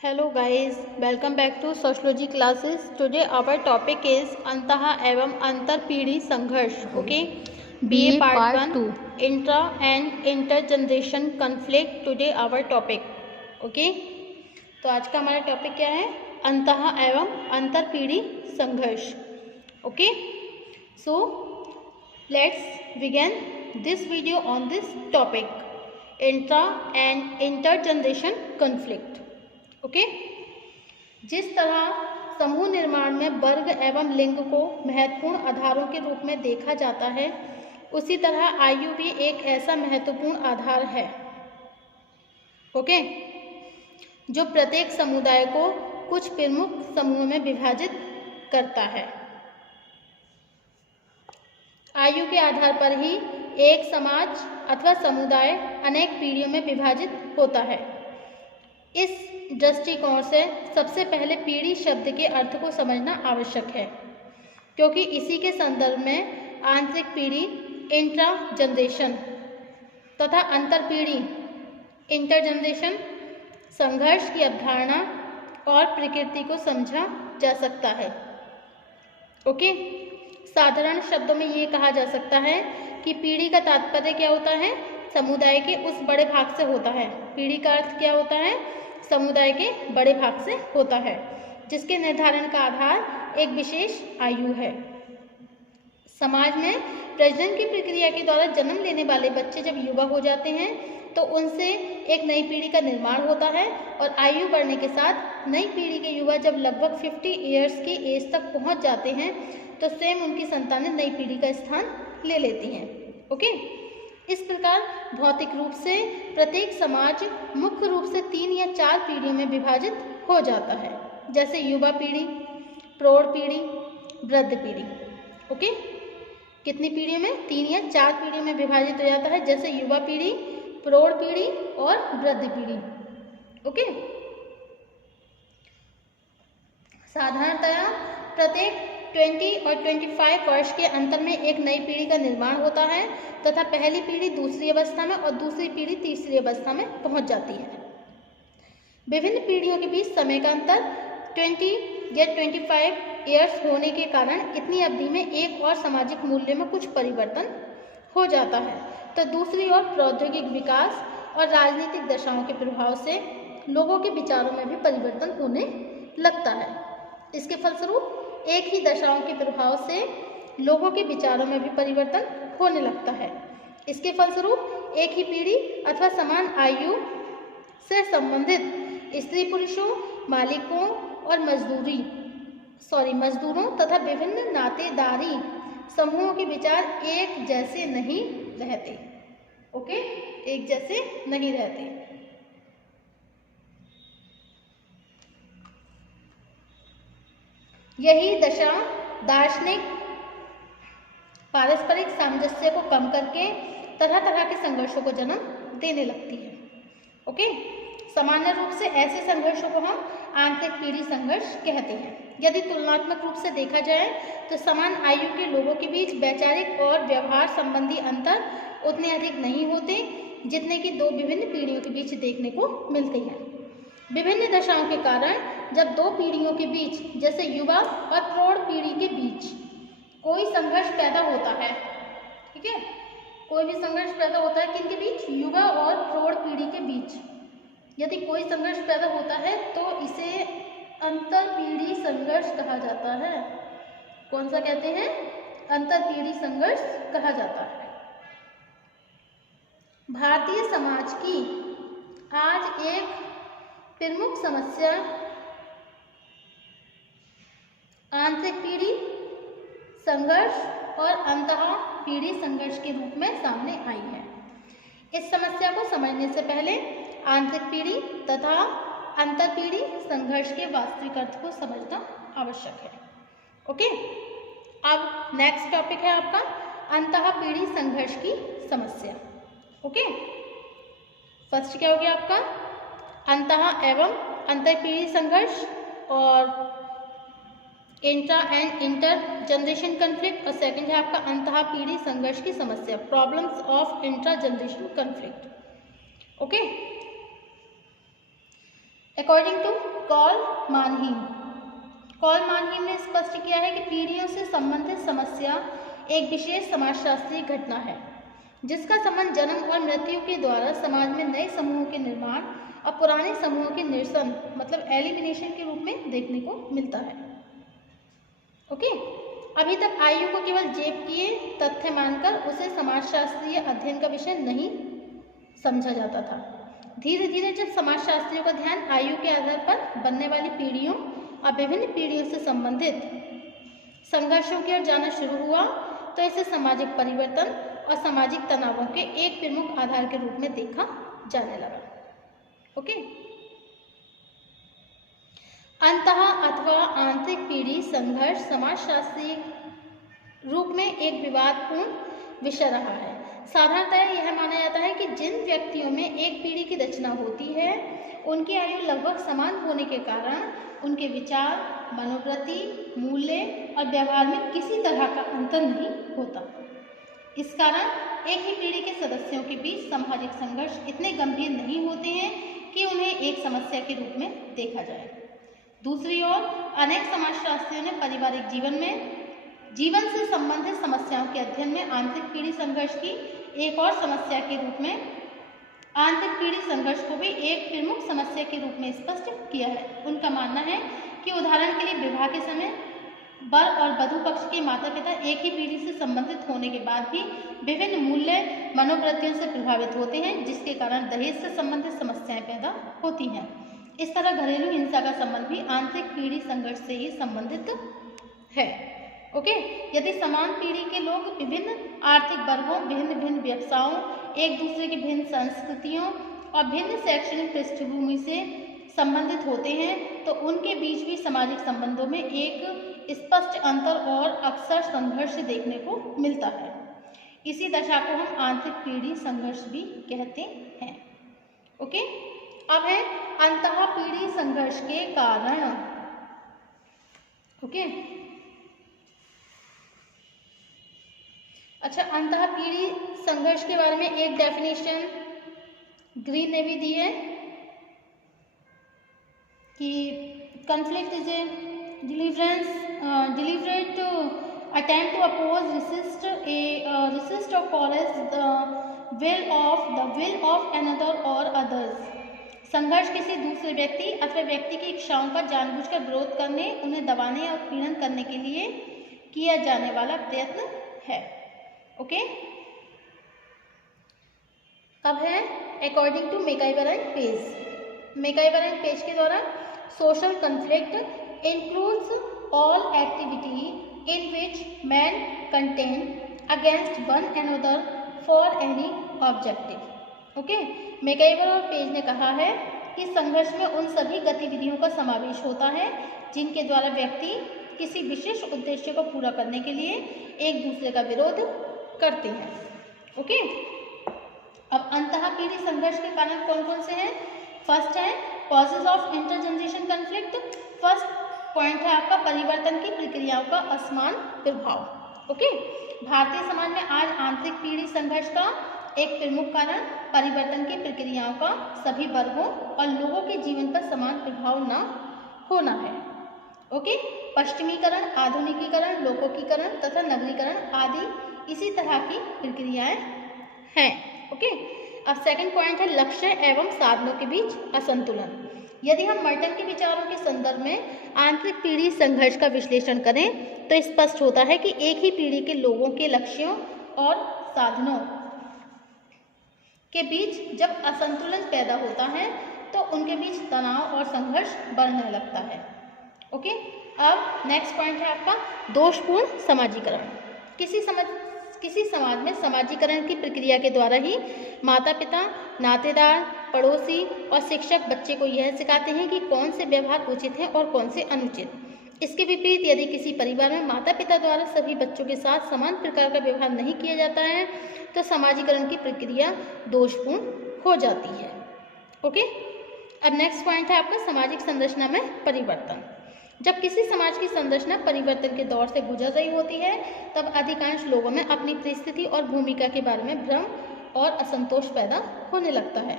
Hello guys, welcome back to sociology classes. Today our topic is अंतः एवं अंतर पीढ़ी संघर्ष. Okay, BA part 1 intra and intergeneration conflict. Today our topic. Okay, तो आज का हमारा टॉपिक क्या है? अंतः एवं अंतर पीढ़ी संघर्ष. Okay, so let's begin this video on this topic, intra and intergeneration conflict. Okay जिस तरह समूह निर्माण में वर्ग एवं लिंग को महत्वपूर्ण आधारों के रूप में देखा जाता है, उसी तरह आयु भी एक ऐसा महत्वपूर्ण आधार है, ओके, जो प्रत्येक समुदाय को कुछ प्रमुख समूह में विभाजित करता है. आयु के आधार पर ही एक समाज अथवा समुदाय अनेक पीढ़ियों में विभाजित होता है. इस दृष्टिकोण से सबसे पहले पीढ़ी शब्द के अर्थ को समझना आवश्यक है, क्योंकि इसी के संदर्भ में आंतरिक पीढ़ी इंट्रा जनरेशन तथा अंतर पीढ़ी इंटरजनरेशन संघर्ष की अवधारणा और प्रकृति को समझा जा सकता है. ओके, साधारण शब्दों में ये कहा जा सकता है कि पीढ़ी का तात्पर्य क्या होता है? समुदाय के उस बड़े भाग से होता है. पीढ़ी का अर्थ क्या होता है? समुदाय के बड़े भाग से होता है, जिसके निर्धारण का आधार एक विशेष आयु है. समाज में प्रजनन की प्रक्रिया के द्वारा जन्म लेने वाले बच्चे जब युवा हो जाते हैं तो उनसे एक नई पीढ़ी का निर्माण होता है, और आयु बढ़ने के साथ नई पीढ़ी के युवा जब लगभग 50 ईयर्स की एज तक पहुंच जाते हैं तो स्वयं उनकी संतानें नई पीढ़ी का स्थान ले लेती हैं. ओके, इस प्रकार भौतिक रूप से प्रत्येक समाज मुख्य रूप से 3 या 4 पीढ़ियों में विभाजित हो जाता है, जैसे युवा पीढ़ी, प्रौढ़ पीढ़ी, वृद्ध पीढ़ी. ओके, कितनी पीढ़ियों में? 3 या 4 पीढ़ियों में विभाजित हो जाता है, जैसे युवा पीढ़ी, प्रौढ़ पीढ़ी और वृद्ध पीढ़ी. ओके, साधारणतया प्रत्येक 20 और 25 वर्ष के अंतर में एक नई पीढ़ी का निर्माण होता है तथा पहली पीढ़ी दूसरी अवस्था में और दूसरी पीढ़ी तीसरी अवस्था में पहुंच जाती है. विभिन्न पीढ़ियों के बीच समय का अंतर 20 या 25 ईयर्स होने के कारण इतनी अवधि में एक और सामाजिक मूल्य में कुछ परिवर्तन हो जाता है, तो दूसरी ओर प्रौद्योगिक विकास और राजनीतिक दशाओं के प्रभाव से लोगों के विचारों में भी परिवर्तन होने लगता है. इसके फलस्वरूप एक ही दशाओं के प्रभाव से लोगों के विचारों में भी परिवर्तन होने लगता है. इसके फलस्वरूप एक ही पीढ़ी अथवा समान आयु से संबंधित स्त्री पुरुषों, मालिकों और मजदूरों तथा विभिन्न नातेदारी समूहों के विचार एक जैसे नहीं रहते. ओके, एक जैसे नहीं रहते. यही दशा दार्शनिक पारस्परिक सामंजस्य को कम करके तरह तरह के संघर्षों को जन्म देने लगती है. ओके, सामान्य रूप से ऐसे संघर्षों को हम आंतरिक पीढ़ी संघर्ष कहते हैं. यदि तुलनात्मक रूप से देखा जाए तो समान आयु के लोगों के बीच वैचारिक और व्यवहार संबंधी अंतर उतने अधिक नहीं होते जितने कि दो विभिन्न पीढ़ियों के बीच देखने को मिलते हैं. विभिन्न दशाओं के कारण जब दो पीढ़ियों के बीच, जैसे युवा और प्रौढ़ पीढ़ी के बीच कोई संघर्ष पैदा होता है, ठीक है, कोई भी संघर्ष पैदा होता है किनके बीच? युवा और प्रौढ़ पीढ़ी के बीच. यदि कोई संघर्ष पैदा होता है तो इसे अंतर पीढ़ी संघर्ष कहा जाता है. कौन सा कहते हैं? अंतर पीढ़ी संघर्ष कहा जाता है. भारतीय समाज की आज एक प्रमुख समस्या आंतरिक पीढ़ी संघर्ष और अंतः पीढ़ी संघर्ष के रूप में सामने आई है. इस समस्या को समझने से पहले आंतरिक पीढ़ी तथा अंतर पीढ़ी संघर्ष के वास्तविक अर्थ को समझना आवश्यक है. ओके, अब नेक्स्ट टॉपिक है आपका अंतः पीढ़ी संघर्ष की समस्या. ओके, फर्स्ट क्या हो गया आपका? अंतः एवं अंतर पीढ़ी संघर्ष और intra and inter generation conflict, और सेकंड है आपका अंतः पीढ़ी संघर्ष की समस्या, problems of intra generation conflict. Okay, according to Karl Mannheim ने स्पष्ट किया है कि पीढ़ियों से संबंधित समस्या एक विशेष समाजशास्त्रीय घटना है जिसका संबंध जन्म और मृत्यु के द्वारा समाज में नए समूहों के निर्माण और पुराने समूहों के निरसन मतलब एलिमिनेशन के रूप में देखने को मिलता है। ओके, अभी तक आयु को केवल जेब किए तथ्य मानकर उसे समाजशास्त्रीय अध्ययन का विषय नहीं समझा जाता था। धीरे धीरे जब समाजशास्त्रियों का ध्यान आयु के आधार पर बनने वाली पीढ़ियों और विभिन्न पीढ़ियों से संबंधित संघर्षों की ओर जाना शुरू हुआ तो इसे सामाजिक परिवर्तन और सामाजिक तनावों के एक प्रमुख आधार के रूप में देखा जाने लगा। ओके, अंतः अथवा आंतरिक पीढ़ी संघर्ष समाजशास्त्रीय रूप में एक विवादपूर्ण विषय रहा है। साधारणतः यह माना जाता है कि जिन व्यक्तियों में एक पीढ़ी की रचना होती है उनकी आयु लगभग समान होने के कारण उनके विचार, मनोवृत्ति, मूल्य और व्यवहार में किसी तरह का अंतर नहीं होता। इस कारण एक ही पीढ़ी के सदस्यों के बीच सामाजिक संघर्ष इतने गंभीर नहीं होते हैं कि उन्हें एक समस्या के रूप में देखा जाए। दूसरी ओर अनेक समाजशास्त्रियों ने पारिवारिक जीवन से संबंधित समस्याओं के अध्ययन में आंतरिक पीढ़ी संघर्ष की एक और समस्या के रूप में आंतरिक पीढ़ी संघर्ष को भी एक प्रमुख समस्या के रूप में स्पष्ट किया है। उनका मानना है कि उदाहरण के लिए विवाह के समय वर और वधू पक्ष के माता पिता एक ही पीढ़ी से संबंधित होने के बाद भी विभिन्न मूल्य मनोवृत्तियों से प्रभावित होते हैं जिसके कारण दहेज से संबंधित समस्याएं पैदा होती हैं। इस तरह घरेलू हिंसा का संबंध भी आंतरिक पीढ़ी संघर्ष से ही संबंधित है। ओके, यदि समान पीढ़ी के लोग विभिन्न आर्थिक वर्गों, भिन्न भिन्न व्यवसायों, एक दूसरे की भिन्न संस्कृतियों और भिन्न शैक्षणिक पृष्ठभूमि से संबंधित होते हैं तो उनके बीच भी सामाजिक संबंधों में एक स्पष्ट अंतर और अक्सर संघर्ष देखने को मिलता है। इसी दशा को हम आंतरिक पीढ़ी संघर्ष भी कहते हैं। ओके, अब है अंतः पीढ़ी संघर्ष के कारण। ओके, अच्छा, अंतः पीढ़ी संघर्ष के बारे में एक डेफिनेशन ग्रीन ने भी दी है कि conflict is a deliberate attempt to oppose, resist or coerce the will of another or others। संघर्ष किसी दूसरे व्यक्ति अथवा व्यक्ति की इच्छाओं का जानबूझकर विरोध करने, उन्हें दबाने और पीड़न करने के लिए किया जाने वाला प्रयत्न है। ओके, अब है according to MacIver and Page. MacIver and Page के द्वारा social conflict includes all activity in which men contend against one another for any objective। Okay, MacIver और पेज ने कहा है कि संघर्ष में उन सभी गतिविधियों का समावेश होता है जिनके द्वारा व्यक्ति किसी विशेष उद्देश्य को पूरा करने के लिए एक दूसरे का विरोध करते हैं। ओके, अब अंतः पीढ़ी संघर्ष के कारण कौन कौन से हैं? फर्स्ट है causes of intergeneration conflict. First point है आपका परिवर्तन की प्रक्रियाओं का असमान प्रभाव। ओके, भारतीय समाज में आज आंतरिक पीढ़ी संघर्ष का एक प्रमुख कारण परिवर्तन की प्रक्रियाओं का सभी वर्गों और लोगों के जीवन पर समान प्रभाव न होना है। ओके, पश्चिमीकरण, आधुनिकीकरण, लोकोकीकरण तथा नगरीकरण आदि इसी तरह की प्रक्रियाएं हैं। ओके, अब सेकंड पॉइंट है लक्ष्य एवं साधनों के बीच असंतुलन। यदि हम मर्टन के विचारों के संदर्भ में आंतरिक पीढ़ी संघर्ष का विश्लेषण करें तो स्पष्ट होता है कि एक ही पीढ़ी के लोगों के लक्ष्यों और साधनों के बीच जब असंतुलन पैदा होता है तो उनके बीच तनाव और संघर्ष बढ़ने लगता है। ओके, अब नेक्स्ट पॉइंट है आपका दोषपूर्ण समाजीकरण। किसी समाज में समाजीकरण की प्रक्रिया के द्वारा ही माता पिता, नातेदार, पड़ोसी और शिक्षक बच्चे को यह सिखाते हैं कि कौन से व्यवहार उचित है और कौन से अनुचित। इसके विपरीत यदि किसी परिवार में माता पिता द्वारा सभी बच्चों के साथ समान प्रकार का व्यवहार नहीं किया जाता है तो समाजीकरण की प्रक्रिया दोषपूर्ण हो जाती है। ओके, अब नेक्स्ट पॉइंट है आपका सामाजिक संरचना में परिवर्तन। जब किसी समाज की संरचना परिवर्तन के दौर से गुजर रही होती है तब अधिकांश लोगों में अपनी परिस्थिति और भूमिका के बारे में भ्रम और असंतोष पैदा होने लगता है।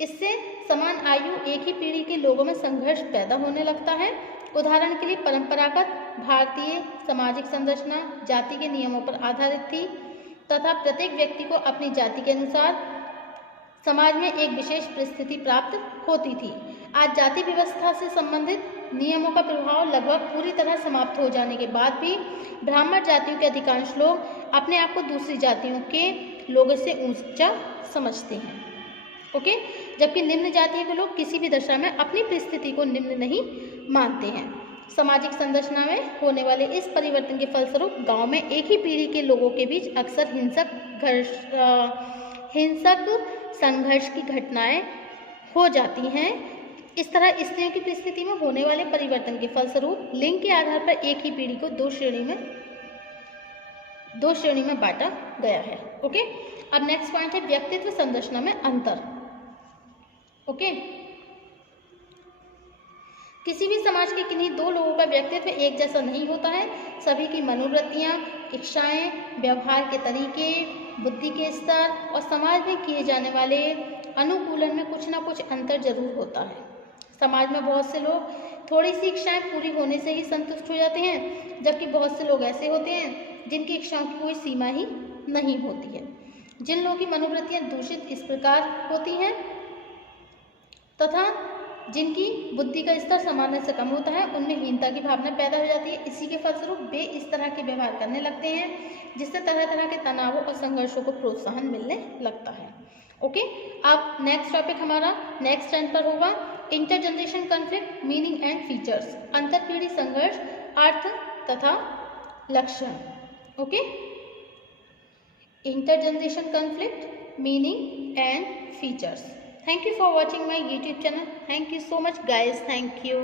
इससे समान आयु एक ही पीढ़ी के लोगों में संघर्ष पैदा होने लगता है। उदाहरण के लिए परंपरागत भारतीय सामाजिक संरचना जाति के नियमों पर आधारित थी तथा प्रत्येक व्यक्ति को अपनी जाति के अनुसार समाज में एक विशेष परिस्थिति प्राप्त होती थी। आज जाति व्यवस्था से संबंधित नियमों का प्रभाव लगभग पूरी तरह समाप्त हो जाने के बाद भी ब्राह्मण जातियों के अधिकांश लोग अपने आप को दूसरी जातियों के लोगों से ऊंचा समझते हैं। ओके, जबकि निम्न जातियों के लोग किसी भी दशा में अपनी परिस्थिति को निम्न नहीं मानते हैं। सामाजिक संरचना में होने वाले इस परिवर्तन के फलस्वरूप गांव में एक ही पीढ़ी के लोगों के बीच अक्सर हिंसक संघर्ष की घटनाएं हो जाती हैं। इस तरह स्त्रियों की परिस्थिति में होने वाले परिवर्तन के फलस्वरूप लिंग के आधार पर एक ही पीढ़ी को दो श्रेणी में बांटा गया है। ओके, अब नेक्स्ट पॉइंट है व्यक्तित्व संरचना में अंतर। ओके, किसी भी समाज के किन्हीं दो लोगों का व्यक्तित्व एक जैसा नहीं होता है। सभी की मनोवृत्तियां, इच्छाएं, व्यवहार के तरीके, बुद्धि के स्तर और समाज में किए जाने वाले अनुकूलन में कुछ ना कुछ अंतर जरूर होता है। समाज में बहुत से लोग थोड़ी सी इच्छाएं पूरी होने से ही संतुष्ट हो जाते हैं, जबकि बहुत से लोग ऐसे होते हैं जिनकी इच्छाओं की कोई सीमा ही नहीं होती है। जिन लोगों की मनोवृत्तियां दूषित इस प्रकार होती हैं तथा जिनकी बुद्धि का स्तर सामान्य से कम होता है, उनमें हीनता की भावना पैदा हो जाती है। इसी के फलस्वरूप वे इस तरह के व्यवहार करने लगते हैं जिससे तरह तरह के तनावों और संघर्षों को प्रोत्साहन मिलने लगता है। ओके, अब नेक्स्ट टॉपिक हमारा नेक्स्ट टर्न पर होगा intergeneration conflict, meaning and features, अंतरपीढ़ी संघर्ष, अर्थ तथा लक्षण। Okay, intergeneration conflict, meaning and features. Thank you for watching my YouTube channel. Thank you so much guys. Thank you.